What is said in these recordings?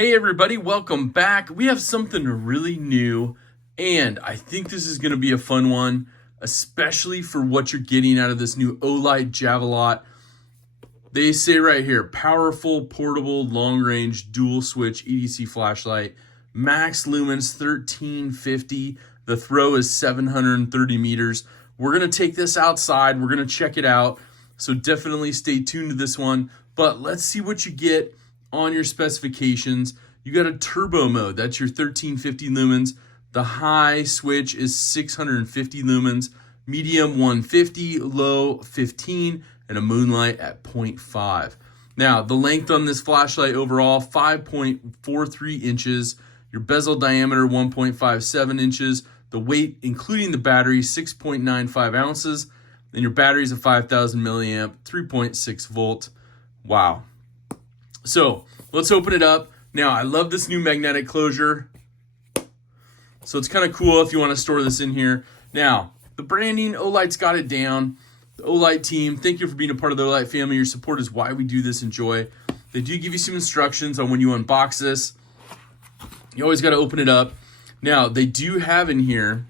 Hey everybody, welcome back. We have something really new, and I think this is going to be a fun one, especially for what you're getting out of this new OLIGHT JAVELOT. They say right here, powerful, portable, long-range, dual-switch EDC flashlight, max lumens 1350. The throw is 730 meters. We're going to take this outside. We're going to check it out, so definitely stay tuned to this one. But let's see what you get on your specifications. You got a turbo mode, that's your 1350 lumens. The high switch is 650 lumens, medium 150, low 15, and a moonlight at 0.5. Now, the length on this flashlight overall, 5.43 inches. Your bezel diameter, 1.57 inches. The weight, including the battery, 6.95 ounces. And your battery is a 5,000 milliamp, 3.6 volt. Wow. So let's open it up. Now, I love this new magnetic closure. So it's kind of cool if you want to store this in here. Now, the branding, OLIGHT's got it down. The OLIGHT team, thank you for being a part of the OLIGHT family. Your support is why we do this. Enjoy. They do give you some instructions on when you unbox this. You always got to open it up. Now, they do have in here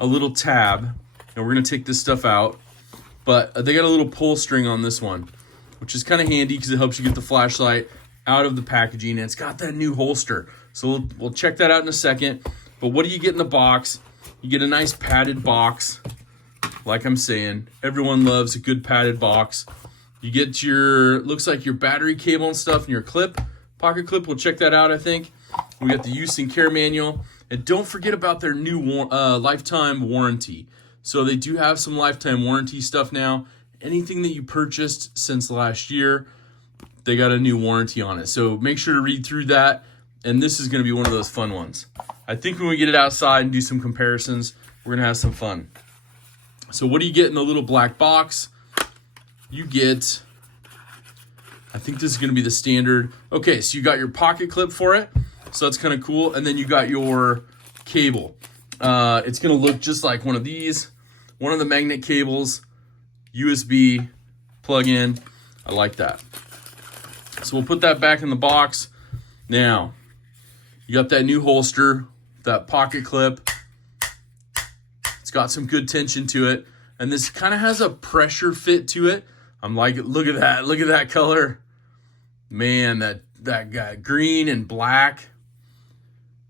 a little tab. And we're going to take this stuff out. But they got a little pull string on this one, which is kind of handy because it helps you get the flashlight out of the packaging. And it's got that new holster. So we'll check that out in a second. But what do you get in the box? You get a nice padded box. Like I'm saying, everyone loves a good padded box. You get your, looks like your battery cable and stuff and your clip, pocket clip. We'll check that out, I think. We got the use and care manual. And don't forget about their new lifetime warranty. So they do have some lifetime warranty stuff now. Anything that you purchased since last year, they got a new warranty on it. So make sure to read through that. And this is going to be one of those fun ones. I think when we get it outside and do some comparisons, we're going to have some fun. So what do you get in the little black box? You get, I think this is going to be the standard. Okay, so you got your pocket clip for it. So that's kind of cool. And then you got your cable. It's going to look just like one of these. One of the magnet cables. USB plug-in. I like that. So we'll put that back in the box. Now, you got that new holster, that pocket clip. It's got some good tension to it. And this kind of has a pressure fit to it. I'm like, look at that. Look at that color. Man, that guy, green and black.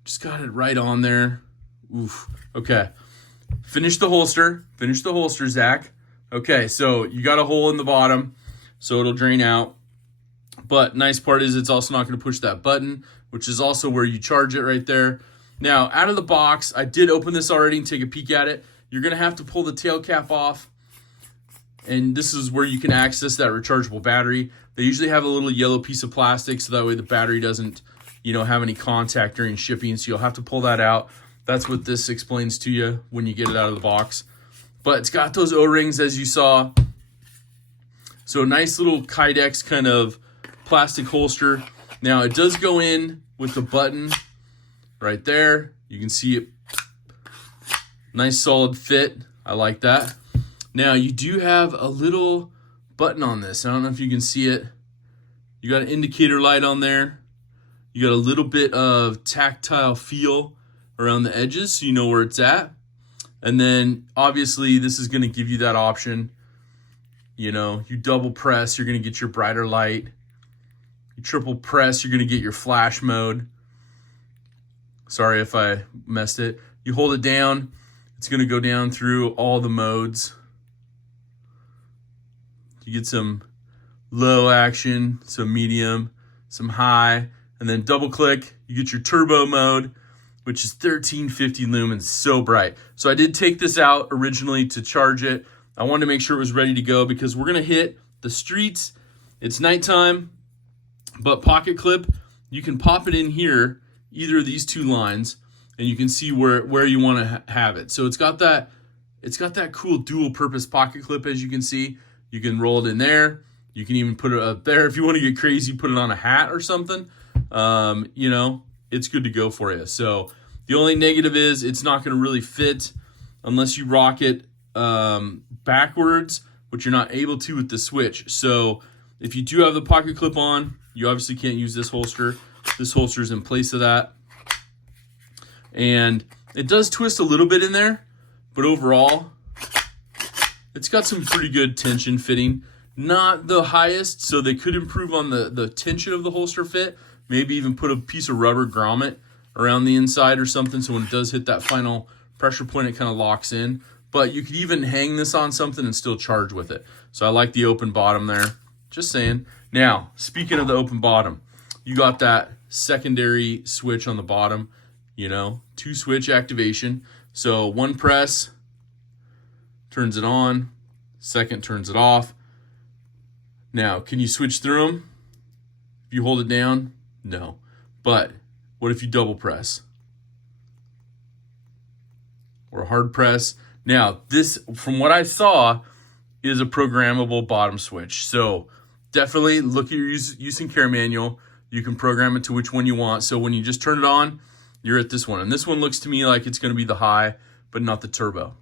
Just got it right on there. Oof. Okay. Finish the holster. Finish the holster, Zach. Okay, so you got a hole in the bottom, so it'll drain out. But nice part is it's also not going to push that button, which is also where you charge it right there. Now, out of the box, I did open this already and take a peek at it. You're going to have to pull the tail cap off, and this is where you can access that rechargeable battery. They usually have a little yellow piece of plastic, so that way the battery doesn't, have any contact during shipping, so you'll have to pull that out. That's what this explains to you when you get it out of the box. But it's got those O-rings, as you saw. So a nice little Kydex kind of plastic holster. Now, it does go in with the button right there. You can see it. Nice solid fit. I like that. Now, you do have a little button on this. I don't know if you can see it. You got an indicator light on there. You got a little bit of tactile feel around the edges, so you know where it's at. And then, obviously, this is going to give you that option. You double press, you're going to get your brighter light. You triple press, you're going to get your flash mode. Sorry if I messed it. You hold it down, it's going to go down through all the modes. You get some low action, some medium, some high, and then double click, you get your turbo mode, which is 1350 lumens, so bright. So I did take this out originally to charge it. I wanted to make sure it was ready to go because we're gonna hit the streets. It's nighttime, but pocket clip, you can pop it in here, either of these two lines, and you can see where you wanna have it. So it's got that cool dual purpose pocket clip, as you can see. You can roll it in there. You can even put it up there. If you wanna get crazy, put it on a hat or something. It's good to go for you. So the only negative is it's not going to really fit unless you rock it backwards, which you're not able to with the switch. So If you do have the pocket clip on, you obviously can't use this holster. This holster is in place of that. And it does twist a little bit in there, but overall, it's got some pretty good tension fitting. Not the highest, so they could improve on the tension of the holster fit. Maybe even put a piece of rubber grommet around the inside or something, so when it does hit that final pressure point, it kind of locks in. But you could even hang this on something and still charge with it. So I like the open bottom there. Just saying. Now, speaking of the open bottom, you got that secondary switch on the bottom, you know, 2-switch activation. So one press turns it on, second turns it off. Now, can you switch through them? If you hold it down, no. But what if you double press? Or a hard press? Now, this, from what I saw, is a programmable bottom switch. So definitely look at your use and care manual. You can program it to which one you want. So when you just turn it on, you're at this one. And this one looks to me like it's going to be the high, but not the turbo.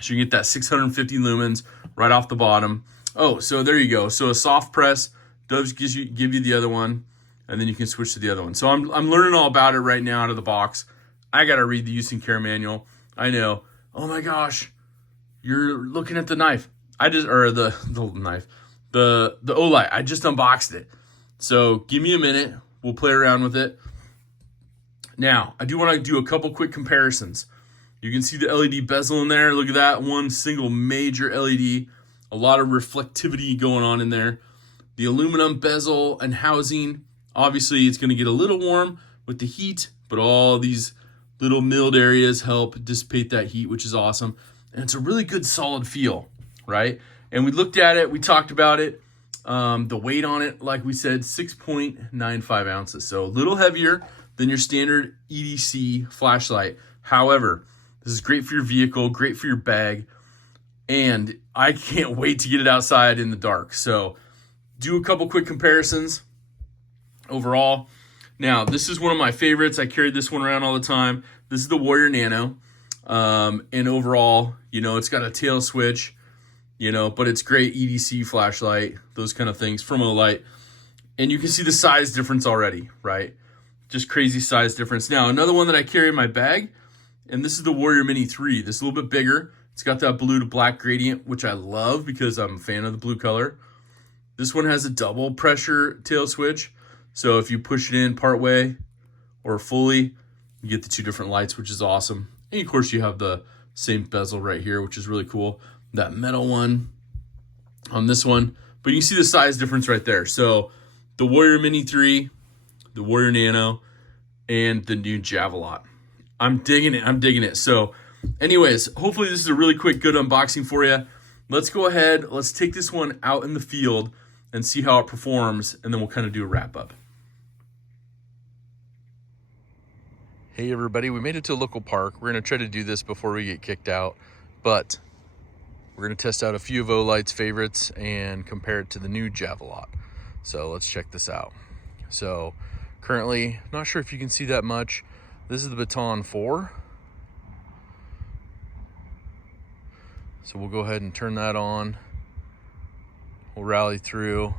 So you get that 650 lumens right off the bottom. Oh, so there you go. So a soft press does give you the other one, and then you can switch to the other one. So I'm learning all about it right now out of the box. I got to read the use and care manual. I know. Oh my gosh, you're looking at the knife. The knife, the OLIGHT. I just unboxed it. So give me a minute. We'll play around with it. Now, I do want to do a couple quick comparisons. You can see the LED bezel in there. Look at that, one single major LED. A lot of reflectivity going on in there. The aluminum bezel and housing, obviously it's going to get a little warm with the heat, but all these little milled areas help dissipate that heat, which is awesome. And it's a really good solid feel, right? And we looked at it, we talked about it. The weight on it, like we said, 6.95 ounces. So a little heavier than your standard EDC flashlight. However, this is great for your vehicle, great for your bag. And I can't wait to get it outside in the dark. So do a couple quick comparisons overall. Now, this is one of my favorites. I carried this one around all the time. This is the Warrior Nano. And overall, you know, it's got a tail switch, you know, but it's great EDC flashlight, those kind of things from OLIGHT. And you can see the size difference already, right? Just crazy size difference. Now, another one that I carry in my bag, and this is the Warrior Mini 3. This is a little bit bigger. It's got that blue to black gradient, which I love because I'm a fan of the blue color. This one has a double pressure tail switch. So if you push it in partway or fully, you get the two different lights, which is awesome. And of course you have the same bezel right here, which is really cool. That metal one on this one. But you can see the size difference right there. So the Warrior Mini 3, the Warrior Nano, and the new Javelot. I'm digging it. So anyways, hopefully this is a really quick, good unboxing for you. Let's go ahead. Let's take this one out in the field and see how it performs, and then we'll kind of do a wrap up. Hey everybody, we made it to a local park. We're going to try to do this before we get kicked out, but we're going to test out a few of OLIGHT's favorites and compare it to the new Javelot. So let's check this out. So currently, not sure if you can see that much. This is the Baton 4. So we'll go ahead and turn that on. We'll rally through.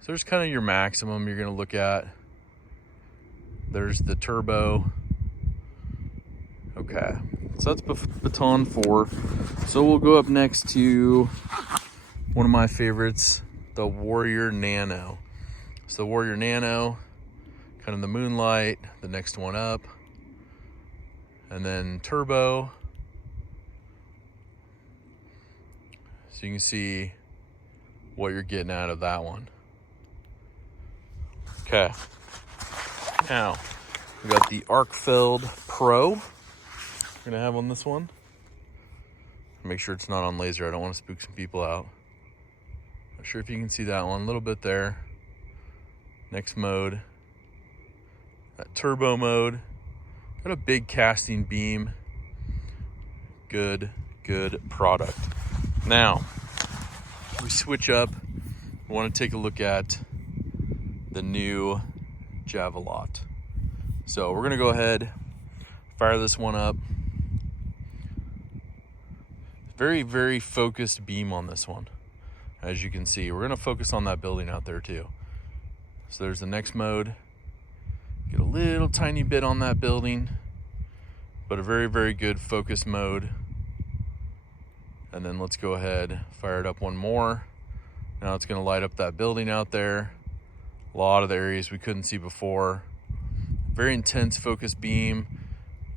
So there's kind of your maximum you're going to look at. There's the turbo. Okay, so that's Baton 4. So we'll go up next to one of my favorites, the Warrior Nano. So the Warrior Nano, kind of the Moonlight, the next one up. And then turbo. So you can see what you're getting out of that one. Okay. Now, we got the Arcfeld Pro. We're gonna have on this one. Make sure it's not on laser. I don't want to spook some people out. Not sure if you can see that one. A little bit there. Next mode. That turbo mode. Got a big casting beam. Good product. Now, we switch up. We want to take a look at the new Javelot. So we're gonna go ahead, fire this one up. Very focused beam on this one. as you can see. We're gonna focus on that building out there too. So there's the next mode. Get a little tiny bit on that building, but a very, very good focus mode. And then let's go ahead, fire it up one more. Now it's gonna light up that building out there. A lot of the areas we couldn't see before. Very intense focus beam,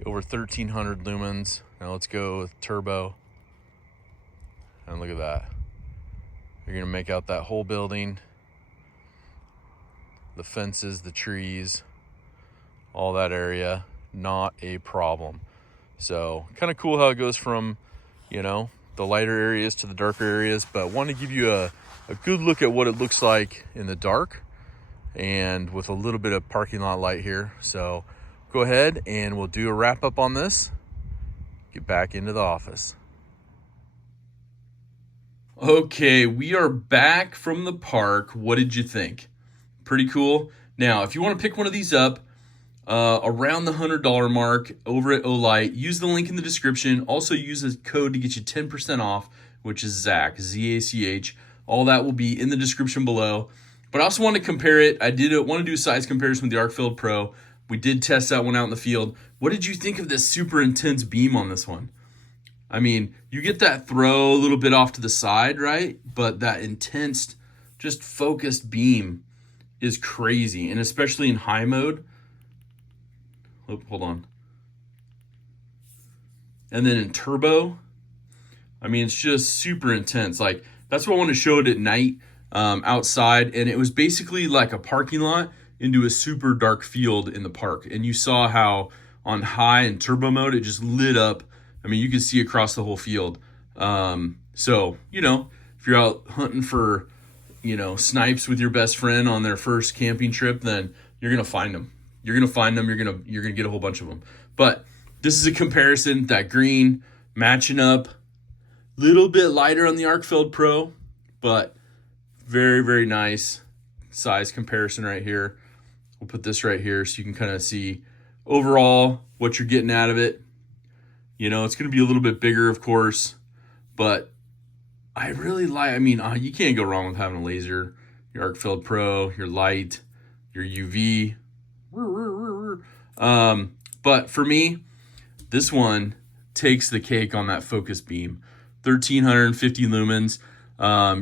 over 1300 lumens. Now let's go with turbo. And look at that. You're gonna make out that whole building, the fences, the trees, all that area, not a problem. So kind of cool how it goes from, you know, the lighter areas to the darker areas, but want to give you a good look at what it looks like in the dark and with a little bit of parking lot light here. So go ahead and we'll do a wrap up on this, get back into the office. Okay, we are back from the park. What did you think? Pretty cool. Now, if you want to pick one of these up, around the $100 mark over at OLIGHT, use the link in the description. Also use a code to get you 10% off, which is ZACH, Z-A-C-H. All that will be in the description below. But I also want to compare it. I want to do a size comparison with the ArcField Pro. We did test that one out in the field. What did you think of this super intense beam on this one? I mean, you get that throw a little bit off to the side, right? But that intense, just focused beam is crazy. And especially in high mode. Oh, hold on. And then in turbo, I mean, it's just super intense. Like, that's what I want to show it at night outside. And it was basically like a parking lot into a super dark field in the park. And you saw how on high and turbo mode, it just lit up. I mean, you could see across the whole field. So, you know, if you're out hunting for, you know, snipes with your best friend on their first camping trip, then you're going to find them. You're going to find them. You're going to get a whole bunch of them. But this is a comparison, that green matching up, little bit lighter on the ArcField Pro, but very, very nice size comparison right here. We'll put this right here so you can kind of see overall what you're getting out of it. You know, it's going to be a little bit bigger, of course, but I really like, I mean, you can't go wrong with having a laser, your ArcField Pro, your light, your UV. But for me, this one takes the cake on that focus beam. 1350 lumens.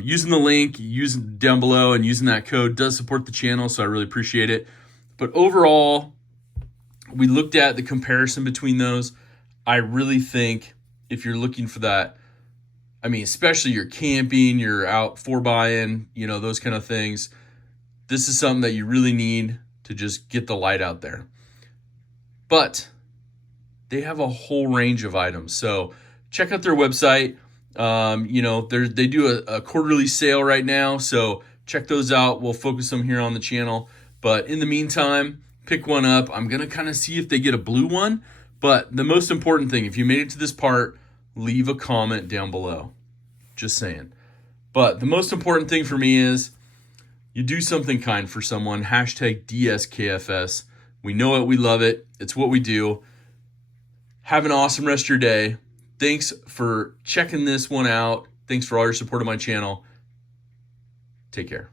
Using the link, using down below and using that code does support the channel, so I really appreciate it. But overall, we looked at the comparison between those. I really think if you're looking for that, I mean, especially you're camping, you're out 4x-in, you know, those kind of things, this is something that you really need to just get the light out there. But they have a whole range of items. So check out their website. You know, they do a quarterly sale right now. So check those out. We'll focus them here on the channel. But in the meantime, pick one up. I'm going to kind of see if they get a blue one. But the most important thing, if you made it to this part, leave a comment down below. Just saying. But the most important thing for me is you do something kind for someone. Hashtag DSKFS. We know it. We love it. It's what we do. Have an awesome rest of your day. Thanks for checking this one out. Thanks for all your support of my channel. Take care.